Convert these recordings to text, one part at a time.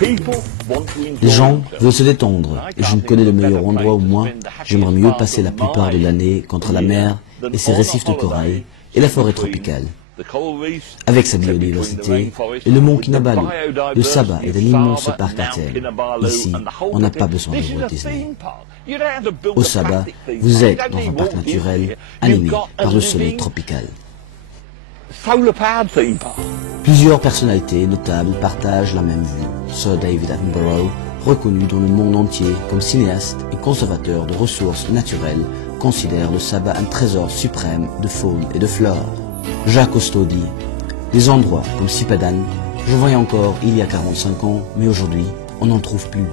Les gens veulent se détendre et je ne connais le meilleur endroit où moi, j'aimerais mieux passer la plupart de l'année qu'entre la mer et ses récifs de corail et la forêt tropicale. Avec sa biodiversité et le mont Kinabalu, le Sabah est un immense parc à thème. Ici, on n'a pas besoin de Walt Disney. Au Sabah, vous êtes dans un parc naturel animé par le soleil tropical. Plusieurs personnalités notables partagent la même vue. Sir David Attenborough, reconnu dans le monde entier comme cinéaste et conservateur de ressources naturelles, considère le Sabah un trésor suprême de faune et de flore. Jacques Cousteau dit « Des endroits comme Sipadan, je voyais encore il y a 45 ans, mais aujourd'hui, on n'en trouve plus.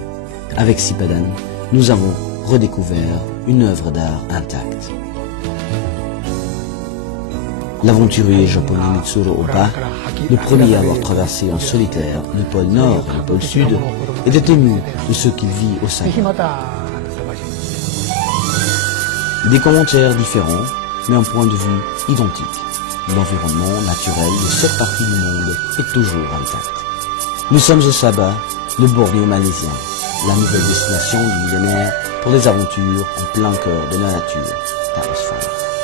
Avec Sipadan, nous avons redécouvert une œuvre d'art intacte. » L'aventurier japonais Mitsuru Oba, le premier à avoir traversé en solitaire le pôle Nord et le pôle Sud, est ému de ce qu'il vit au Sabah. Des commentaires différents, mais un point de vue identique. L'environnement naturel de cette partie du monde est toujours intact. Nous sommes au Sabah, le Bornéo malaisien, la nouvelle destination du millénaire pour les aventures en plein cœur de la nature.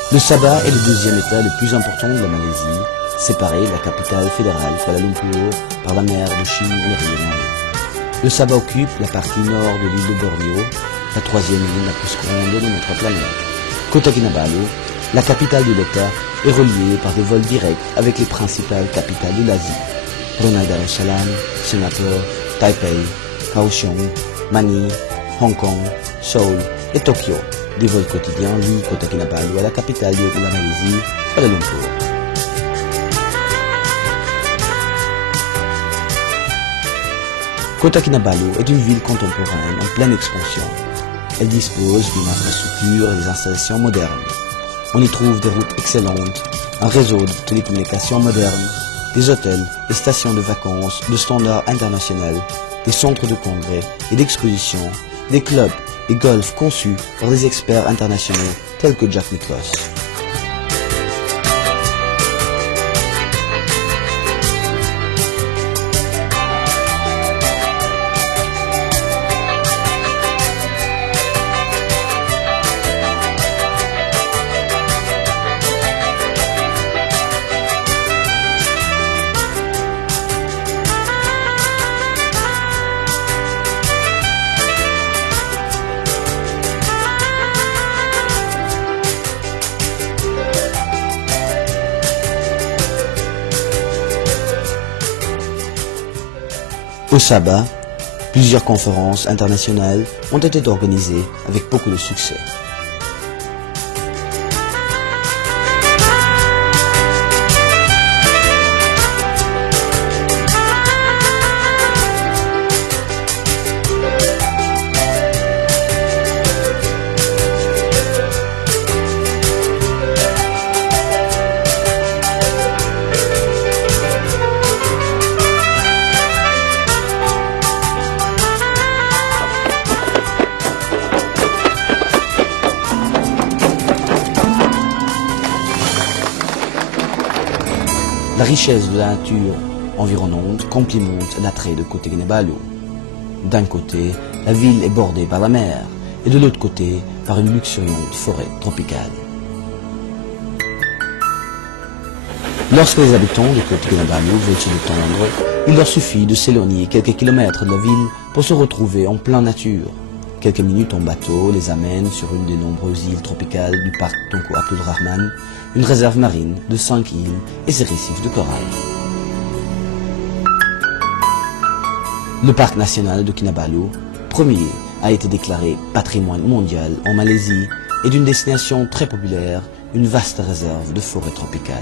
Le Sabah est le deuxième État le plus important de la Malaisie, séparé de la capitale fédérale Kuala Lumpur par la mer de Chine méridionale. Le Sabah occupe la partie nord de l'île de Bornéo, la troisième île la plus grande de notre planète. Kota Kinabalu, la capitale de l'État, est reliée par des vols directs avec les principales capitales de l'Asie. Brunei Darussalam, Singapour, Taipei, Kaohsiung, Manille, Hong Kong, Seoul et Tokyo. Des vols quotidiens lient Kota Kinabalu à la capitale de la Malaisie, Kuala Lumpur. Kota Kinabalu est une ville contemporaine en pleine expansion. Elle dispose d'une infrastructure et des installations modernes. On y trouve des routes excellentes, un réseau de télécommunications modernes, des hôtels et stations de vacances de standard international, des centres de congrès et d'exposition, des clubs et golf conçus par des experts internationaux tels que Jack Nicklaus. Au Sabah, plusieurs conférences internationales ont été organisées avec beaucoup de succès. La richesse de la nature environnante complimente l'attrait de Kota Kinabalu. D'un côté, la ville est bordée par la mer, et de l'autre côté, par une luxuriante forêt tropicale. Lorsque les habitants de Kota Kinabalu veulent se détendre, il leur suffit de s'éloigner quelques kilomètres de la ville pour se retrouver en pleine nature. Quelques minutes en bateau les amènent sur une des nombreuses îles tropicales du parc Tunku Abdul Rahman, une réserve marine de 5 îles et ses récifs de corail. Le parc national de Kinabalu, premier, a été déclaré patrimoine mondial en Malaisie et d'une destination très populaire, une vaste réserve de forêt tropicale.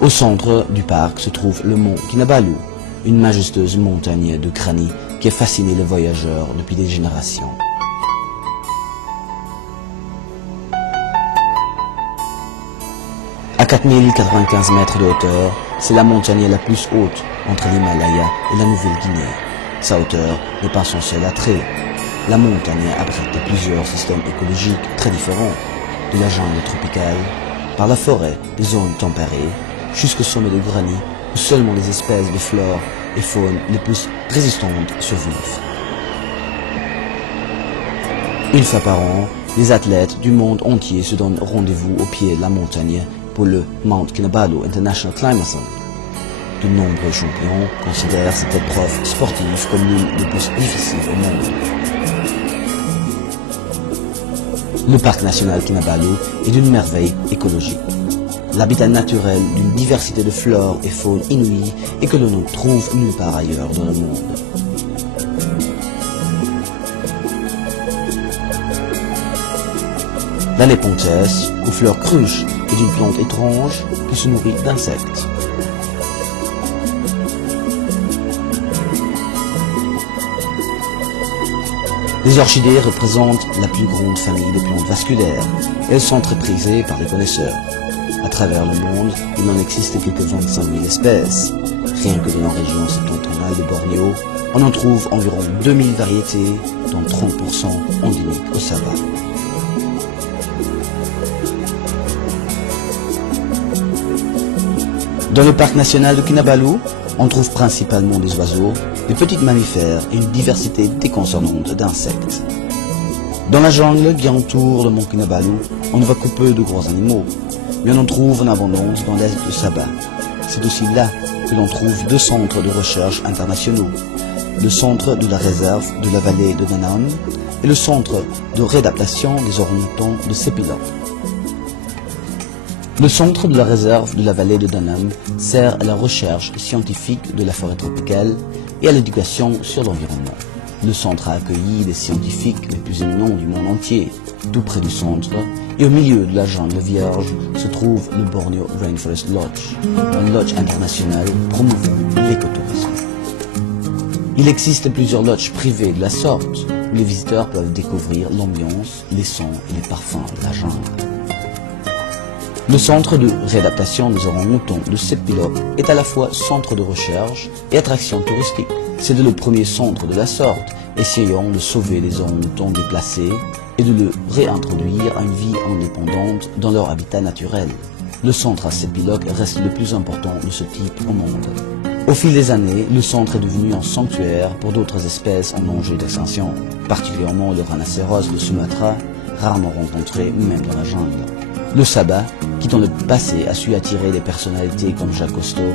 Au centre du parc se trouve le mont Kinabalu, une majestueuse montagne de granit qui a fasciné les voyageurs depuis des générations. À 4095 mètres de hauteur, c'est la montagne la plus haute entre l'Himalaya et la Nouvelle-Guinée. Sa hauteur n'est pas son seul attrait. La montagne abrite plusieurs systèmes écologiques très différents, de la jungle tropicale, par la forêt des zones tempérées, jusqu'au sommet de granit où seulement les espèces de flore et faune les plus résistantes survivent. Une fois par an, les athlètes du monde entier se donnent rendez-vous au pied de la montagne pour le Mount Kinabalu International Climathon. De nombreux champions considèrent cette épreuve sportive comme l'une des plus difficiles au monde. Le parc national Kinabalu est une merveille écologique. L'habitat naturel d'une diversité de flore et faune inouïe et que l'on ne trouve nulle part ailleurs dans le monde. La Nepenthes, aux fleurs cruches, est une plante étrange qui se nourrit d'insectes. Les orchidées représentent la plus grande famille des plantes vasculaires et elles sont très prisées par les connaisseurs. À travers le monde, il en existe quelques 25 000 espèces. Rien que dans la région septentrionale de Bornéo, on en trouve environ 2000 variétés, dont 30% endémiques au Sabah. Dans le parc national de Kinabalu, on trouve principalement des oiseaux, des petits mammifères et une diversité déconcertante d'insectes. Dans la jungle qui entoure le mont Kinabalu, on ne voit que peu de gros animaux, mais on en trouve en abondance dans l'est du Sabah. C'est aussi là que l'on trouve deux centres de recherche internationaux, le centre de la réserve de la vallée de Danam et le centre de réadaptation des orang-outans de Sepilok. Le centre de la réserve de la vallée de Danam sert à la recherche scientifique de la forêt tropicale et à l'éducation sur l'environnement. Le centre a accueilli les scientifiques les plus éminents du monde entier. Tout près du centre et au milieu de la jungle vierge se trouve le Borneo Rainforest Lodge, un lodge international promouvant l'écotourisme. Il existe plusieurs lodges privés de la sorte où les visiteurs peuvent découvrir l'ambiance, les sons et les parfums de la jungle. Le centre de réadaptation des orang-outans de Sepilok est à la fois centre de recherche et attraction touristique. C'est le premier centre de la sorte, essayant de sauver les orang-outans déplacés et de le réintroduire à une vie indépendante dans leur habitat naturel. Le centre à Sepilok reste le plus important de ce type au monde. Au fil des années, le centre est devenu un sanctuaire pour d'autres espèces en danger d'extinction, particulièrement le rhinocéros de Sumatra, rarement rencontré même dans la jungle. Le Sabah, qui dans le passé a su attirer des personnalités comme Jacques Cousteau,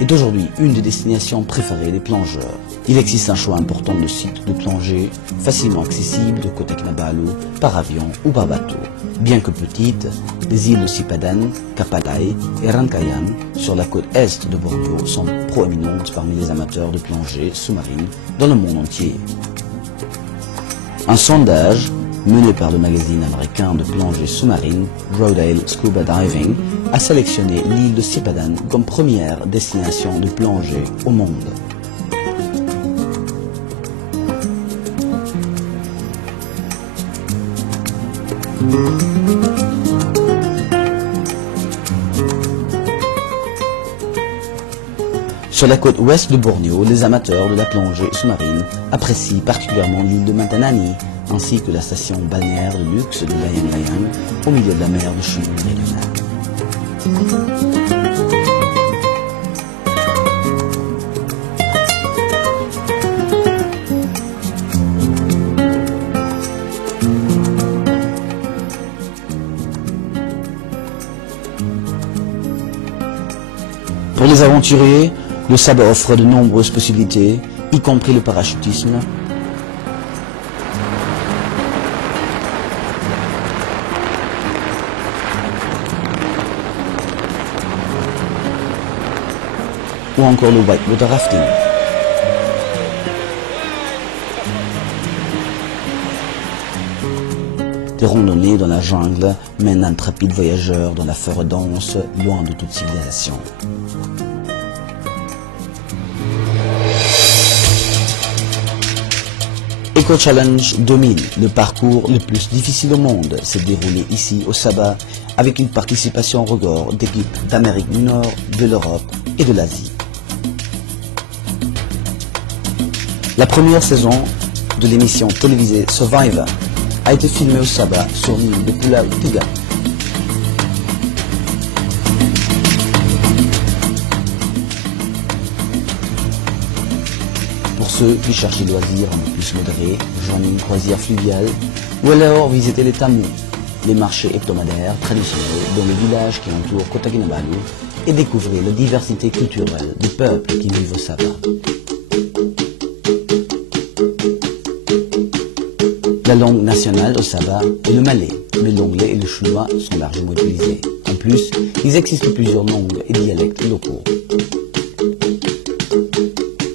est aujourd'hui une des destinations préférées des plongeurs. Il existe un choix important de sites de plongée facilement accessibles de côté Kinabalu par avion ou par bateau. Bien que petites, les îles de Sipadan, Kapadai et Rangkaian sur la côte est de Bornéo sont proéminentes parmi les amateurs de plongée sous-marine dans le monde entier. Un sondage mené par le magazine américain de plongée sous-marine Rodale Scuba Diving, a sélectionné l'île de Sipadan comme première destination de plongée au monde. Sur la côte ouest de Bornéo, les amateurs de la plongée sous-marine apprécient particulièrement l'île de Mantanani, ainsi que la station balnéaire de luxe de Layang Layang, au milieu de la mer de Chine méridionale. Pour les aventuriers, le Sabah offre de nombreuses possibilités, y compris le parachutisme, ou encore le whitewater rafting. Des randonnées dans la jungle mènent d'intrépides voyageurs dans la forêt dense, loin de toute civilisation. Eco Challenge 2000, le parcours le plus difficile au monde, s'est déroulé ici au Sabah avec une participation record d'équipes d'Amérique du Nord, de l'Europe et de l'Asie. La première saison de l'émission télévisée Survivor a été filmée au Sabah sur l'île de Pulau Tiga. Pour ceux qui cherchent des loisirs un peu plus modérés, rejoignez une croisière fluviale ou alors visitez les tamous, les marchés hebdomadaires traditionnels dans le village qui entoure Kota Kinabalu et découvrez la diversité culturelle du peuple qui vit au Sabah. La langue nationale au Sabah est le malais, mais l'anglais et le chinois sont largement utilisés. En plus, il existe plusieurs langues et dialectes locaux.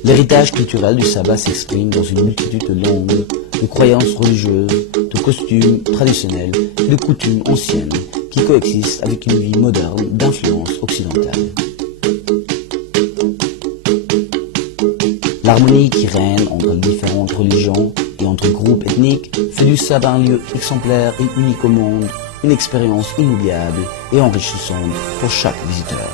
L'héritage culturel du Sabah s'exprime dans une multitude de langues, de croyances religieuses, de costumes traditionnels et de coutumes anciennes qui coexistent avec une vie moderne d'influence occidentale. L'harmonie qui règne entre différentes religions et entre groupes ethniques fait du Sabah un lieu exemplaire et unique au monde, une expérience inoubliable et enrichissante pour chaque visiteur.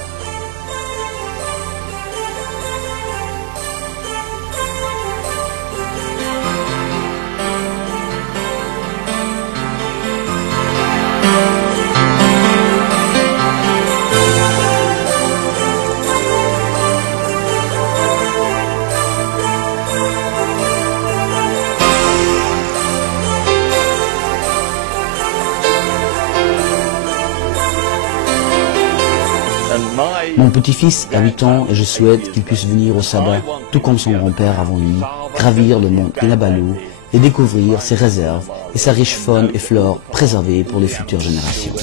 Mon petit-fils a 8 ans et je souhaite qu'il puisse venir au Sabah, tout comme son grand-père avant lui, gravir le mont Kinabalu et découvrir ses réserves et sa riche faune et flore préservées pour les futures générations.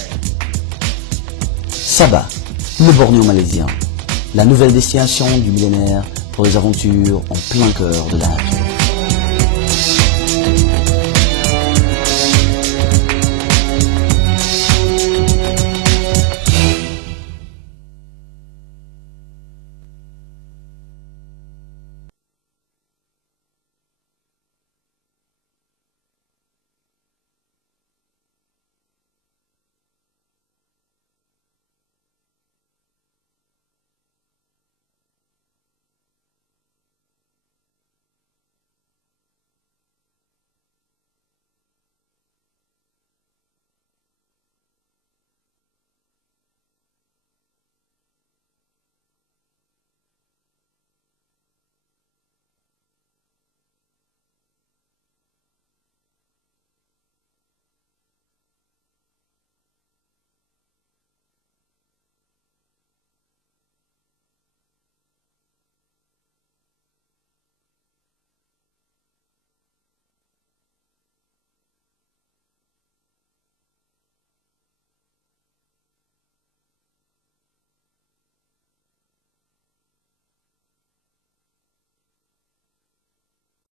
Sabah, le Bornéo malaisien, la nouvelle destination du millénaire pour les aventures en plein cœur de la nature.